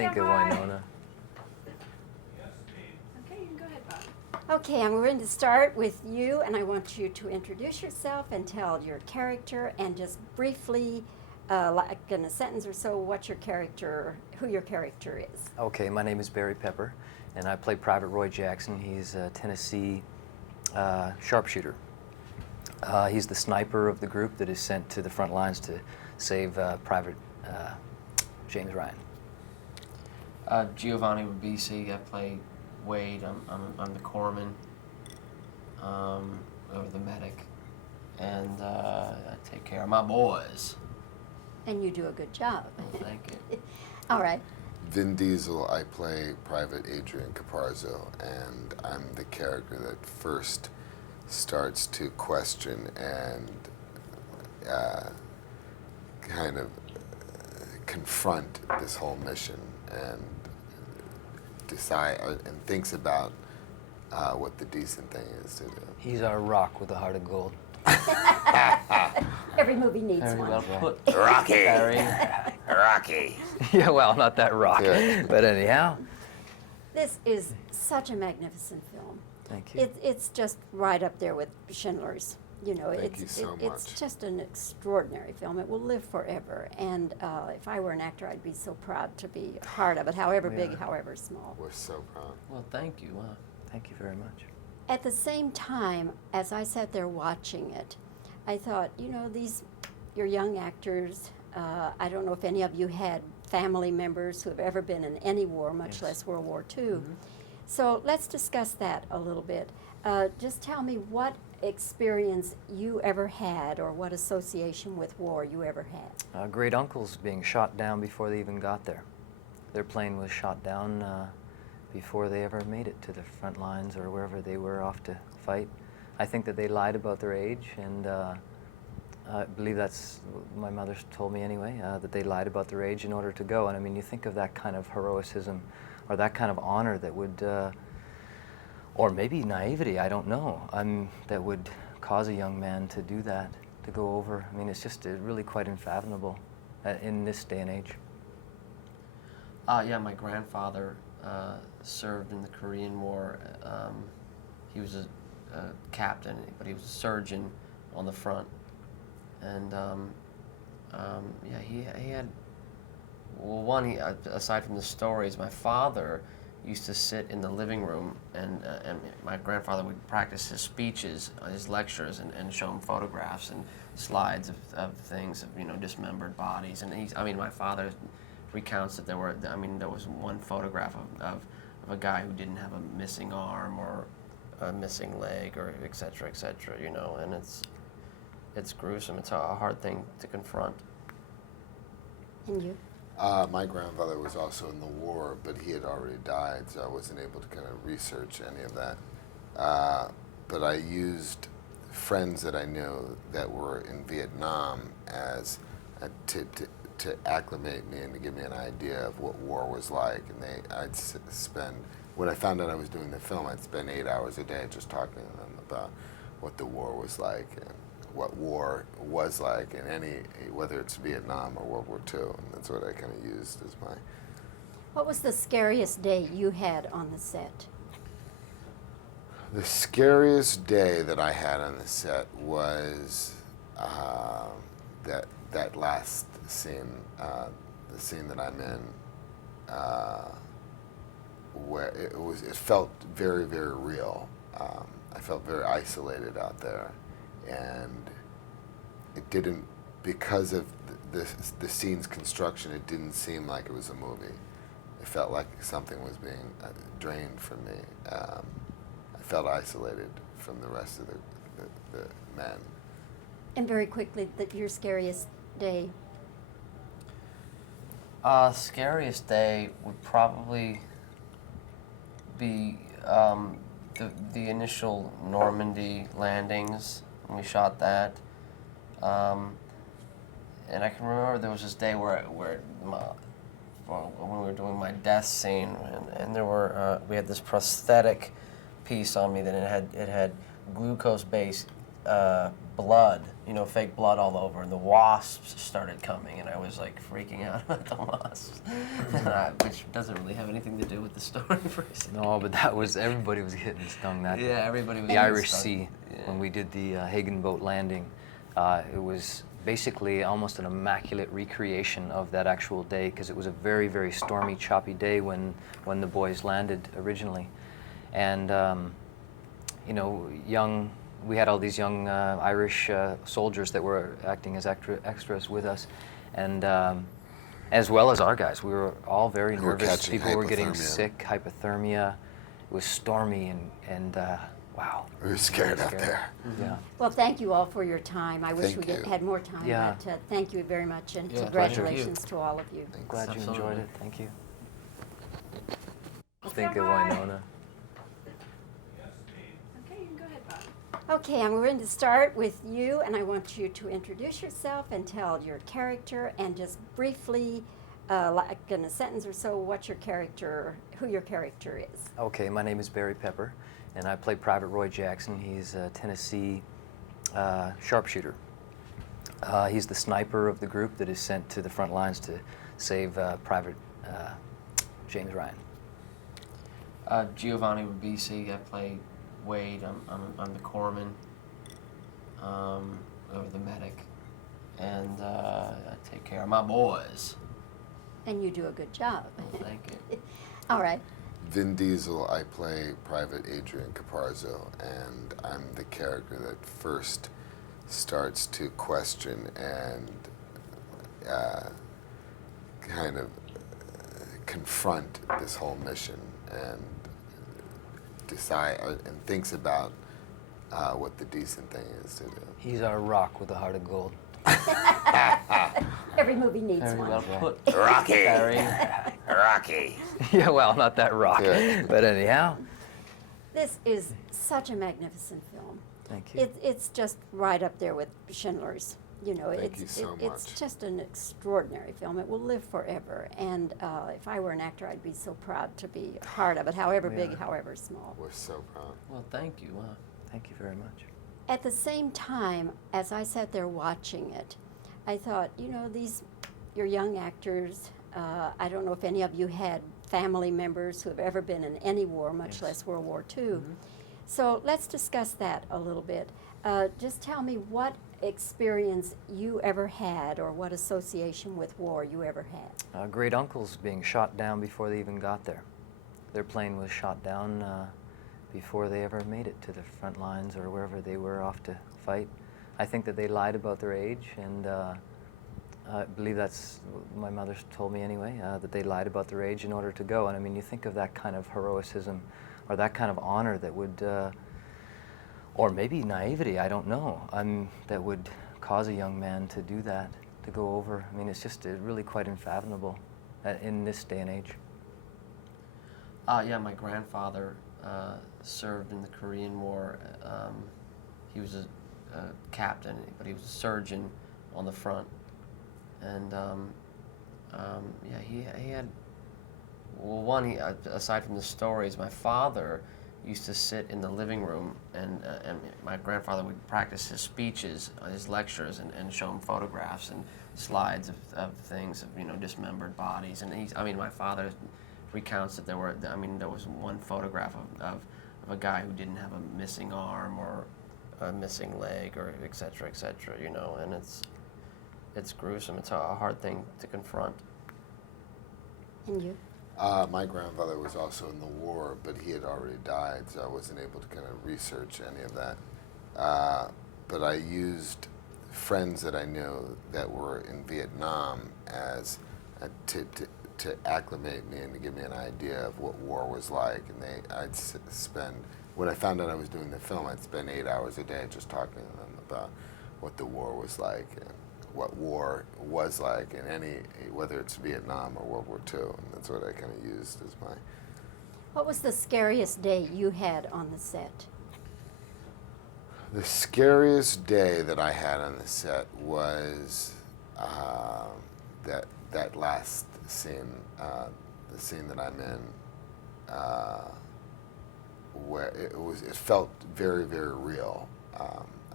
think of Winona. Okay, you can go ahead, Bob. Okay, I'm going to start with you, and I want you to introduce yourself and tell your character, and just briefly, like in a sentence or so, who your character is. Okay, my name is Barry Pepper, and I play Private Roy Jackson. He's a Tennessee sharpshooter. He's the sniper of the group that is sent to the front lines to save Private James Ryan. Giovanni Ribisi. I play Wade. I'm the corpsman, or the medic, and I take care of my boys. And you do a good job. Well, thank you. All right. Vin Diesel, I play Private Adrian Caparzo, and I'm the character that first starts to question and kind of confront this whole mission and decide and thinks about what the decent thing is to do. He's our rock with a heart of gold. Every movie needs Very one. well put. Rocky! Barry. Rocky! Yeah, well, not that rock, Yeah. but anyhow. This is such a magnificent film. Thank you. It's just right up there with Schindler's. You know, Thank you so it's much. just an extraordinary film. It will live forever. And if I were an actor, I'd be so proud to be a part of it, however We big, are. however small. We're so proud. Well, thank you. Thank you very much. At the same time, as I sat there watching it, I thought, you know, you're young actors. I don't know if any of you had family members who have ever been in any war, much Yes. less World War II. So let's discuss that a little bit. Just tell me what experience you ever had, or what association with war you ever had. Great uncles being shot down before they even got there. Their plane was shot down before they ever made it to the front lines or wherever they were off to fight. I think that they lied about their age, and I believe that's what my mother's told me anyway, that they lied about their age in order to go. And I mean, you think of that kind of heroicism or that kind of honor that would, or maybe naivety, I don't know, that would cause a young man to do that, to go over. I mean, it's just really quite unfathomable in this day and age. Yeah, my grandfather served in the Korean War. He was a captain, but he was a surgeon on the front. And yeah, he had, well, aside from the stories, my father used to sit in the living room, and my grandfather would practice his speeches, his lectures, and show him photographs and slides of things, of, you know, dismembered bodies. And my father recounts that there was one photograph of a guy who didn't have a missing arm or a missing leg, or et cetera, you know, and it's gruesome. It's a hard thing to confront. And you? My grandfather was also in the war, but he had already died, so I wasn't able to kind of research any of that. But I used friends that I knew that were in Vietnam as to acclimate me and to give me an idea of what war was like. And I'd spend, when I found out I was doing the film, I'd spend 8 hours a day just talking to them about what the war was like and what war was like in whether it's Vietnam or World War II. And that's what I kind of used as my... What was the scariest day you had on the set? The scariest day that I had on the set was that last scene, the scene that I'm in, where it felt very, very real. I felt very isolated out there, and it didn't, because of the scene's construction, it didn't seem like it was a movie. It felt like something was being drained from me. I felt isolated from the rest of the men. And very quickly, your scariest day. Scariest day would probably be the initial Normandy landings when we shot that. And I can remember there was this day when we were doing my death scene, and there were we had this prosthetic piece on me that it had glucose-based blood, fake blood all over, and the wasps started coming, and I was like freaking out about the wasps, which doesn't really have anything to do with the story per se. No, but everybody was getting stung that day. Yeah, everybody was The getting Irish stung. Sea, Yeah. when we did the Hagenboat Landing, it was basically almost an immaculate recreation of that actual day, because it was a very, very stormy, choppy day when the boys landed originally. And, we had all these young Irish soldiers that were acting as extras with us, and as well as our guys. We were all very Who were nervous. catching People were getting hypothermia. sick, hypothermia. It was stormy, and wow. We were scared out there. Yeah. Well, thank you all for your time. I wish Thank we you. had more time, Yeah. but thank you very much, and Yeah, congratulations to all of you. I'm glad you enjoyed Absolutely. it. Thank you. Let's Think go, of Bob. Winona. Okay, you can go ahead, Bob. Okay, I'm going to start with you, and I want you to introduce yourself and tell your character, and just briefly, like in a sentence or so, who your character is. Okay, my name is Barry Pepper, and I play Private Roy Jackson. He's a Tennessee sharpshooter. He's the sniper of the group that is sent to the front lines to save Private James Ryan. Giovanni Ribisi, I play Wade. I'm the corpsman, or the medic, and I take care of my boys. And you do a good job. Well, thank you. All right. Vin Diesel, I play Private Adrian Caparzo, and I'm the character that first starts to question and kind of confront this whole mission and decide and thinks about what the decent thing is to do. He's our rock with a heart of gold. Every movie needs Very one. well put. Rocky! Barry. Rocky! Yeah, well, not that rock, Yeah. but anyhow. This is such a magnificent film. Thank you. It's just right up there with Schindler's. Thank you It's so it's much. just an extraordinary film. It will live forever. And if I were an actor, I'd be so proud to be a part of it, however We big, are. however small. We're so proud. Well, thank you. Thank you very much. At the same time, as I sat there watching it, I thought, you're young actors. I don't know if any of you had family members who have ever been in any war, much Yes. less World War II. So let's discuss that a little bit. Just tell me what experience you ever had, or what association with war you ever had. Great uncles being shot down before they even got there. Their plane was shot down before they ever made it to the front lines or wherever they were off to fight. I think that they lied about their age, and I believe that's what my mother's told me anyway, that they lied about their age in order to go. And I mean, you think of that kind of heroicism or that kind of honor that would, or maybe naivety, I don't know, that would cause a young man to do that, to go over. I mean, it's just really quite unfathomable in this day and age. Yeah, my grandfather served in the Korean War. He was a captain, but he was a surgeon on the front. And yeah, he had, well, aside from the stories, my father used to sit in the living room, and my grandfather would practice his speeches, his lectures, and show him photographs and slides of things, of dismembered bodies. And my father recounts that there was one photograph of a guy who didn't have a missing arm or a missing leg, or et cetera, and it's gruesome. It's a hard thing to confront. And you? My grandfather was also in the war, but he had already died, so I wasn't able to kind of research any of that. But I used friends that I knew that were in Vietnam as to acclimate me and to give me an idea of what war was like. And I'd spend, when I found out I was doing the film, I'd spend 8 hours a day just talking to them about what the war was like and what war was like in whether it's Vietnam or World War II. And that's what I kind of used as my... What was the scariest day you had on the set? The scariest day that I had on the set was that last scene, the scene that I'm in, where it felt very, very real. I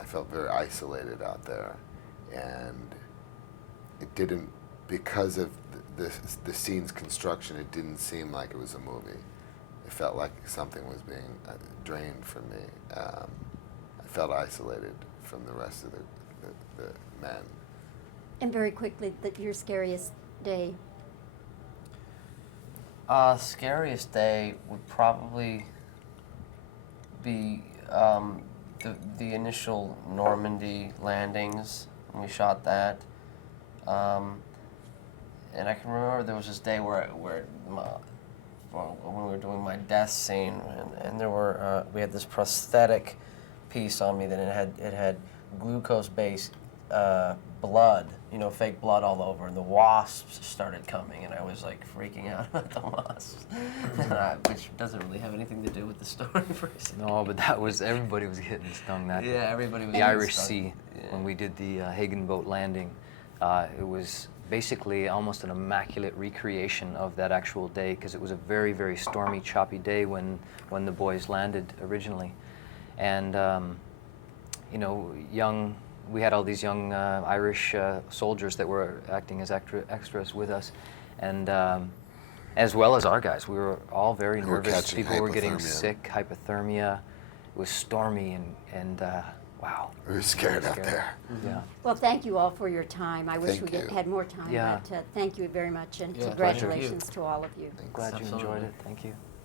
felt very isolated out there, and it didn't, because of the scene's construction, it didn't seem like it was a movie. It felt like something was being drained from me. I felt isolated from the rest of the men. And very quickly, your scariest day. Scariest day would probably be the initial Normandy landings when we shot that. And I can remember there was this day when we were doing my death scene, and there were we had this prosthetic piece on me that it had glucose-based blood, fake blood all over, and the wasps started coming, and I was like freaking out about the wasps, which doesn't really have anything to do with the story per se. No, but everybody was getting stung that day. Yeah, everybody was The getting Irish stung. Sea, Yeah. when we did the Hagenboat Landing, it was basically almost an immaculate recreation of that actual day, because it was a very, very stormy, choppy day when the boys landed originally. And, we had all these young Irish soldiers that were acting as extras with us, and as well as our guys. We were all very Who were nervous. catching People were getting hypothermia. sick, hypothermia. It was stormy, and wow. We were scared out Scary. there. Yeah. Well, thank you all for your time. I wish Thank we you. had more time, Yeah. but thank you very much, and Yeah, congratulations to all of you. Glad you Absolutely. enjoyed it. Thank you.